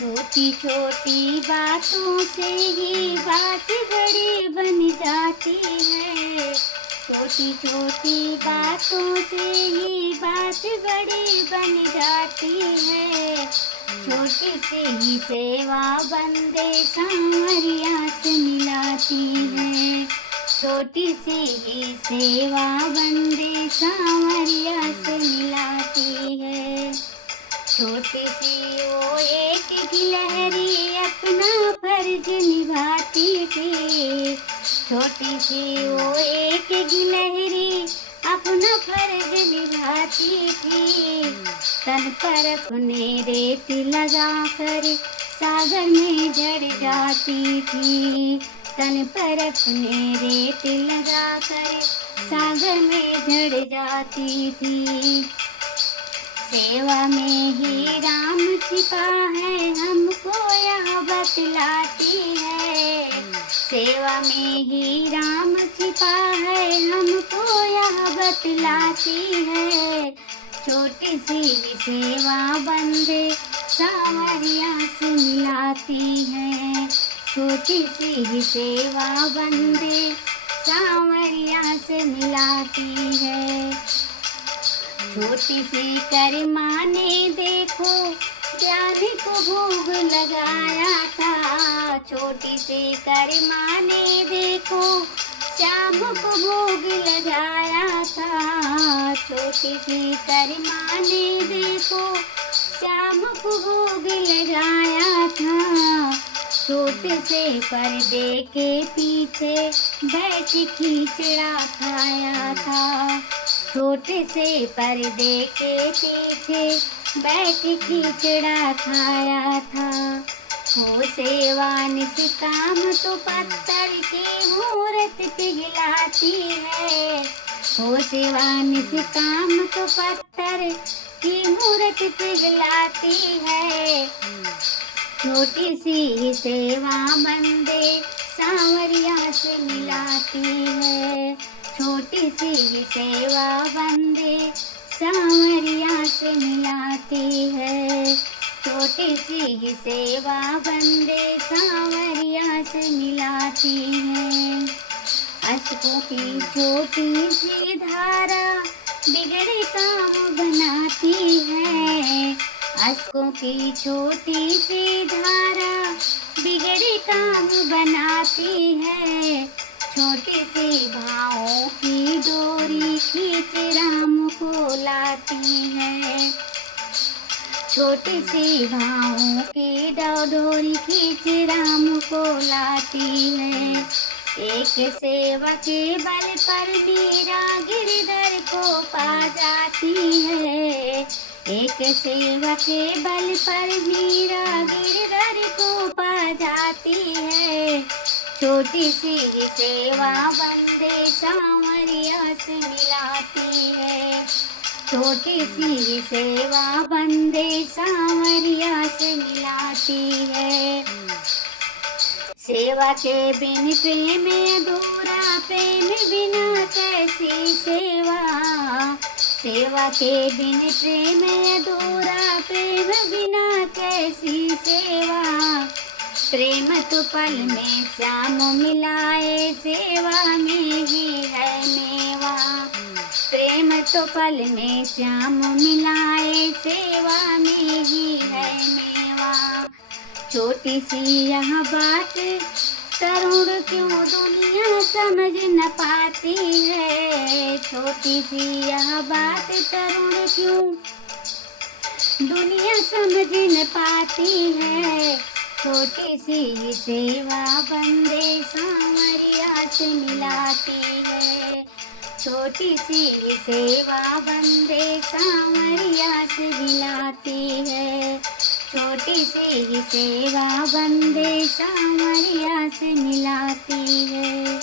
छोटी छोटी बातों से ही बात बड़ी बन जाती है। छोटी छोटी बातों से ही बात बड़ी बन जाती है। छोटी सी ही सेवा बंदे सांवरिया से मिलाती है। छोटी सी ही सेवा बंदे सांवरिया से मिलाती है। छोटी सी वो एक गिलहरी अपना फर्ज निभाती थी। छोटी सी वो एक गिलहरी अपना फर्ज निभाती थी। तन पर अपने रेत लगाकर सागर में जड़ जाती थी। तन पर अपने रेत लगाकर सागर में जड़ जाती थी। सेवा में ही राम छिपा है हमको यह बतलाती है। सेवा में ही राम छिपा है हमको यह बतलाती है। छोटी सी सेवा बंदे सांवरिया से मिलाती है। छोटी सी सेवा बंदे सांवरिया से मिलाती है। छोटी सी करिमा ने देखो ज्ञान को भोग लगाया था। छोटी सी करिमा ने देखो श्याम को भोग लगाया था। छोटी सी करिमा ने देखो श्याम को भोग लगाया था। छोटे से पर्दे के पीछे बैठ खिचड़ा खाया था। छोटे से पर्दे के पीछे बैठ खिचड़ा खाया था। हो सेवा निष्काम तो पत्थर की मूरत पिघलाती है। हो सेवा निष्काम तो पत्थर की मूरत पिघलाती है। छोटी सी सेवा बंदे सांवरिया से मिलाती है। छोटी सी सेवा बंदे सांवरिया से मिलाती है। छोटी सी सेवा बंदे सांवरिया से मिलाती है। अशकों की छोटी सी धारा बिगड़े काम बनाती है। अशकों की छोटी सी धारा बिगड़े काम बनाती है। छोटी सी भावों की डोरी खींच राम को लाती है। छोटी सी भावों की डोरी खींच राम को लाती है। एक सेवा के बल पर मीरा गिरधर को पा जाती है। एक सेवा के बल पर मीरा गिरधर को पा जाती है। छोटी सी सेवा बंदे सांवरिया से मिलाती है। छोटी सी सेवा बंदे सांवरिया से मिलाती है। सेवा के बिन प्रेम अधूरा, प्रेम बिना कैसी सेवा। सेवा के बिन प्रेम अधूरा, प्रेम बिना कैसी सेवा। प्रेम तो पल में श्याम मिलाए, सेवा में ही है मेवा। प्रेम तो पल में श्याम मिलाए, सेवा में ही है मेवा। छोटी सी यह बात तरुण क्यों दुनिया समझ न पाती है। छोटी सी यह बात तरुण क्यों दुनिया समझ न पाती है। छोटी सी सेवा बंदे सांवरिया से मिलाती है। छोटी सी सेवा बंदे सांवरिया से मिलाती है। छोटी सी सेवा बंदे सांवरिया से मिलाती है।